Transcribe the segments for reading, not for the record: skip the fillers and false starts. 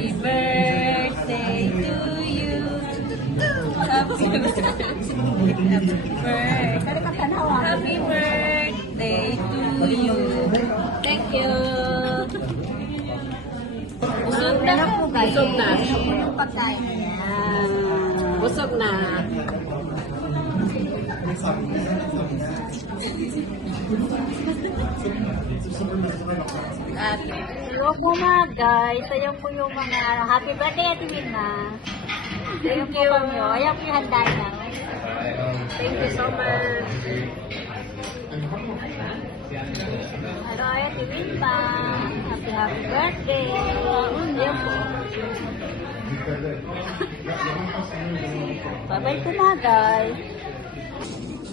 Happy birthday to you. Happy birthday. Happy birthday to you. Thank you. Busog na po guys. Busog na. Yung pagkain. Busog na. Hello po mga guys. Ayan po yung mga happy birthday at Wilma. Ayan po kami. Ayan po yung handa na. Thank you so much. Hello, Ate Wilma. Happy birthday. Ayan po. Bye-bye po mga guys.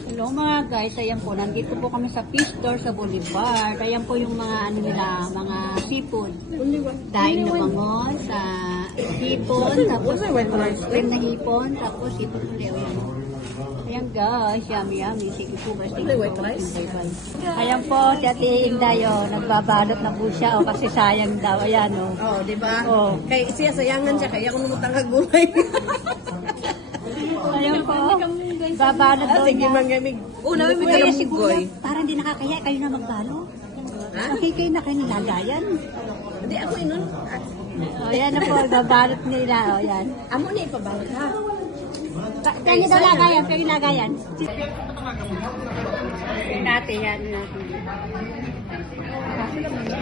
Hello mga guys, ayan po, nandito po kami sa Fish Store sa Boulevard. Ayan po yung mga ano nila, mga seafood. Daing na bangon sa hipon, tapos cream na hipon, tapos hipon ulit. Ayan guys, yummy. Sige po, guys. Ayan po, si Ate Indayo, nagbabalot na po siya, kasi sayang daw. Ayan o. Oh, di ba? Oh. Kay siya sayangan siya kaya ako numutang kagulay. Ayan po, babalot daw Sige niya. mangamig. Una may Kaya kalambugoy. siguro, parang hindi nakakaya, kayo na magbalo. Ha? Okay, kayo na kayo nilagayan. Hindi ako inon. O, yan na po, babalot nila. O, yan. Amo ni ipabalot ha. Kaya daw lagayan, kayo lagayan. Natin, yan natin.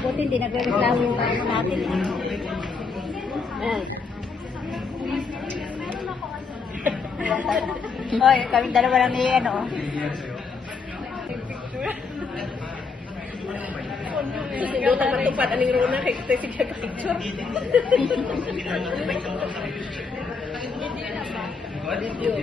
Buti hindi nagreklamo natin. Oy, kami dalawa lang ni ano. Hindi ta matupad aning runa kay kita sige ka picture. Video.